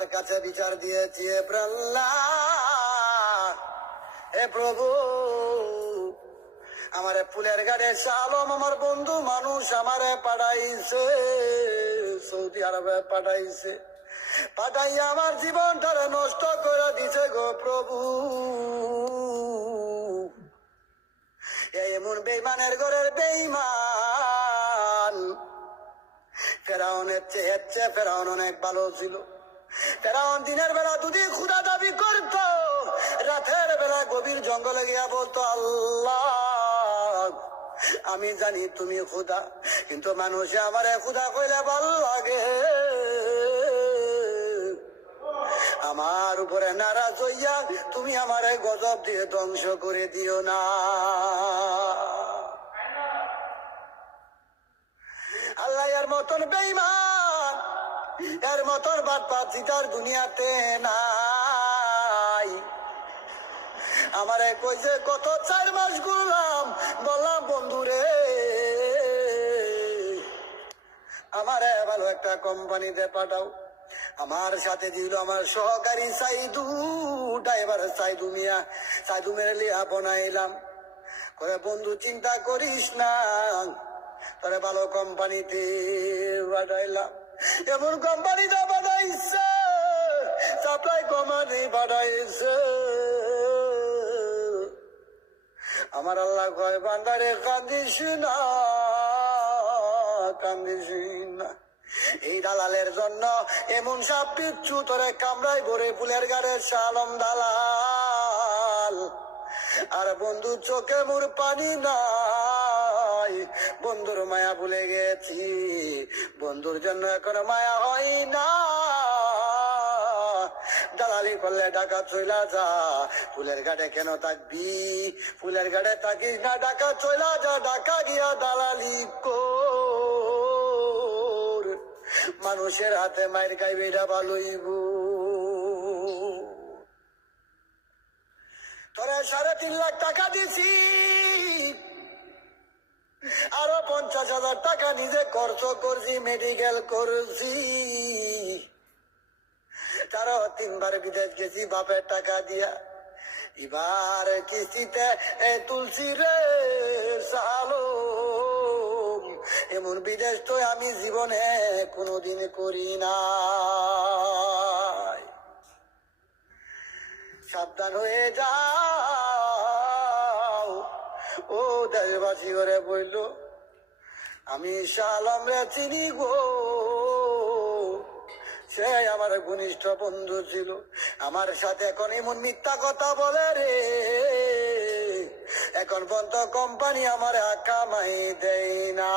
আল্লাহর কাছে বিচার দিয়েছি, হে আল্লাহ, হে প্রভু, আমারে ফুলের গাড়ে শালম আমার বন্ধু মানুষ আমারে পাঠাইছে, সৌদি আরবে পাঠাইছে, পাঠাইয়া আমার জীবনটারে নষ্ট করে দিছে গো প্রভু। এমন বেইমানের ঘরের বেইমান। ফেরাউনের চেয়ে ফেরাউন অনেক ভালো ছিল। ফেরাউন দিনের বেলা যদি ক্ষুধা দাবি করত, রাতের বেলা গভীর জঙ্গলে গিয়া বলতো, আল্লাহ আমি জানি তুমি ক্ষুধা, কিন্তু মানুষে আমারে ক্ষুধা কইলে ভাল লাগে, আমার উপরে নারাজ হইয়া তুমি আমারে গজব দিয়ে ধ্বংস করে দিও না। আল্লাহ এর মতন বেঈমান, এর মতন বাটপাতি তার দুনিয়াতে নাই। আমারে কইছে কত 4 মাস ঘুরলাম, বললাম বন্ধুরে আমারে ভালো একটা কোম্পানিতে পাঠাও। আমার সাথে দিল আমার সহকারী সাইদু, ড্রাইভার সাইদু মিয়া, সাইদু মেরে লিয়া বনাইলাম। করে বন্ধু চিন্তা করিস না, তোরে ভালো কোম্পানিতে পাঠাইলাম। এমন কোম্পানিতে পাঠাইছে, সাপ্লাই কোম্পানি পাঠাইছে। আমার আল্লাহ কয় বান্দারে কান্দিস না, কান্দিস না। এই দালালের জন্য এমন সব পিচ্ছু তোরে কামড়াই ভরে ফুলের গাড়ের শালম দালাল। আর বন্ধু চোখে মোর পানি নাই, বন্ধুর মায়া ভুলে গেছি, বন্ধুর জন্য এখন মায়া হয় না। দালালি করলে টাকা চইলা যা, ফুলের ঘাটে কেন থাকবি, ফুলের ঘাটে থাকিস না, টাকা চইলা যা, টাকা গিয়া দালালি কর। মানুষের হাতে মায়ের খাইবে এটা ভালোইব। তোরা 3.5 লাখ টাকা দিছি, আরো 50,000 টাকা নিজে খরচ করছি, মেডিকেল করছি। তারও 3 বার বিদেশ গেছি বাপের টাকা দিয়া। এবার কিস্তিতে তুলছি রে শালম, এমন বিদেশ তো আমি জীবনে কোনোদিন করি না। সাবধান হয়ে যাও ও দেশবাসী করে বলল, আমি শালম রে চিনি গো, সে আমার ঘনিষ্ঠ বন্ধু ছিল। আমার সাথে এখন এমন মিথ্যা কথা বলে রে, এখন পর্যন্ত কোম্পানি আমার কামাই দেয় না।